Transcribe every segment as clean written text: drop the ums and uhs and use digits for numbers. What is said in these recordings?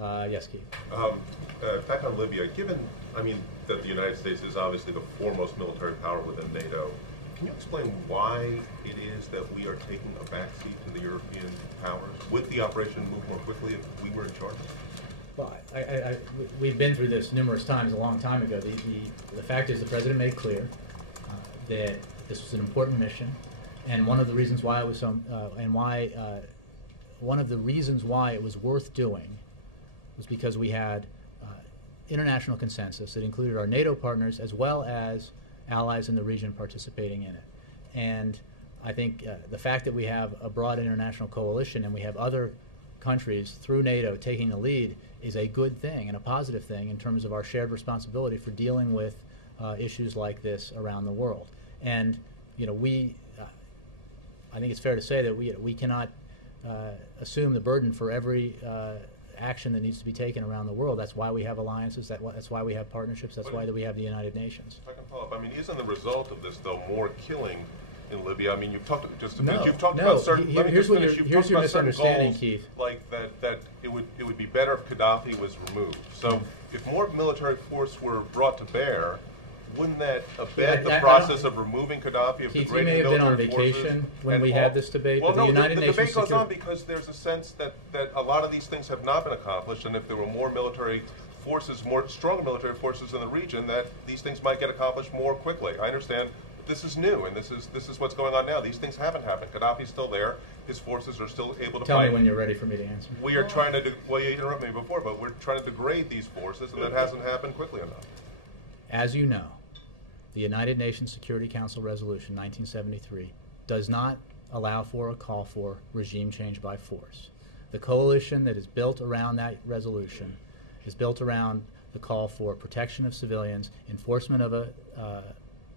Yes, Keith. Back on Libya, given, that the United States is obviously the foremost military power within NATO, can you explain why it is that we are taking a backseat to the European powers? Would the operation move more quickly if we were in charge? Well, we've been through this numerous times a long time ago. The fact is the President made clear that this was an important mission, and one of the reasons why it was one of the reasons why it was worth doing was because we had international consensus that included our NATO partners as well as allies in the region participating in it. And I think the fact that we have a broad international coalition and we have other countries through NATO taking the lead is a good thing and a positive thing in terms of our shared responsibility for dealing with issues like this around the world. And I think it's fair to say that we cannot assume the burden for every action that needs to be taken around the world. That's why we have alliances. That's why we have partnerships. That's why we have the United Nations. If I can follow up, isn't the result of this though more killing in Libya? You've talked about certain. Here's your misunderstanding, Keith. Like that it would be better if Gaddafi was removed. So if more military force were brought to bear, wouldn't that abet the process of removing Gaddafi? Keith, you may have been on vacation when we had this debate. Well, the United Nations debate goes on because there's a sense that a lot of these things have not been accomplished, and if there were more military forces, more stronger military forces in the region, that these things might get accomplished more quickly. I understand this is new, and this is what's going on now. These things haven't happened. Gaddafi's still there. His forces are still able to fight. Tell me when you're ready for me to answer. We are trying to. Well, you interrupted me before, but we're trying to degrade these forces, and that hasn't happened quickly enough. As you know, the United Nations Security Council Resolution 1973 does not allow for a call for regime change by force. The coalition that is built around that resolution is built around the call for protection of civilians, enforcement of a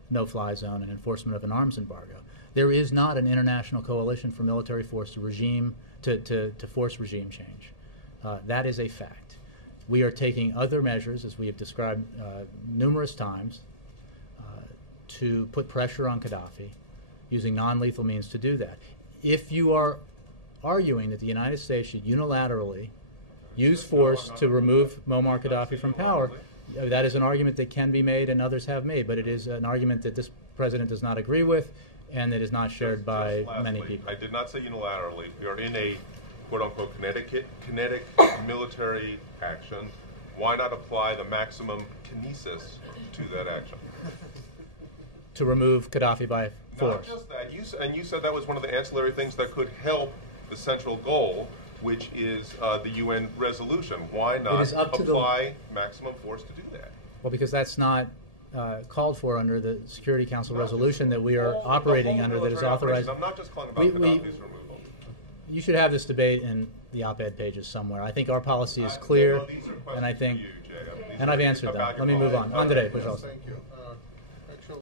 no-fly zone, and enforcement of an arms embargo. There is not an international coalition for military force to force regime change. That is a fact. We are taking other measures, as we have described numerous times, to put pressure on Gaddafi, using non-lethal means to do that. If you are arguing that the United States should unilaterally use force to remove Muammar Gaddafi from power, that is an argument that can be made and others have made, but it is an argument that this president does not agree with and that is not shared by many people. I did not say unilaterally. We are in a quote-unquote kinetic military action. Why not apply the maximum kinesis to that action? To remove Gaddafi by force. Not just that. You said that was one of the ancillary things that could help the central goal, which is the UN resolution. Why not apply maximum force to do that? Well, because that's not called for under the Security Council resolution that we are operating under, that is authorized. I'm not just calling about Gaddafi's removal. You should have this debate in the op-ed pages somewhere. I think our policy is clear, and I think, and I've answered them. Let me move on. Andrei, пожалуйста. Thank you.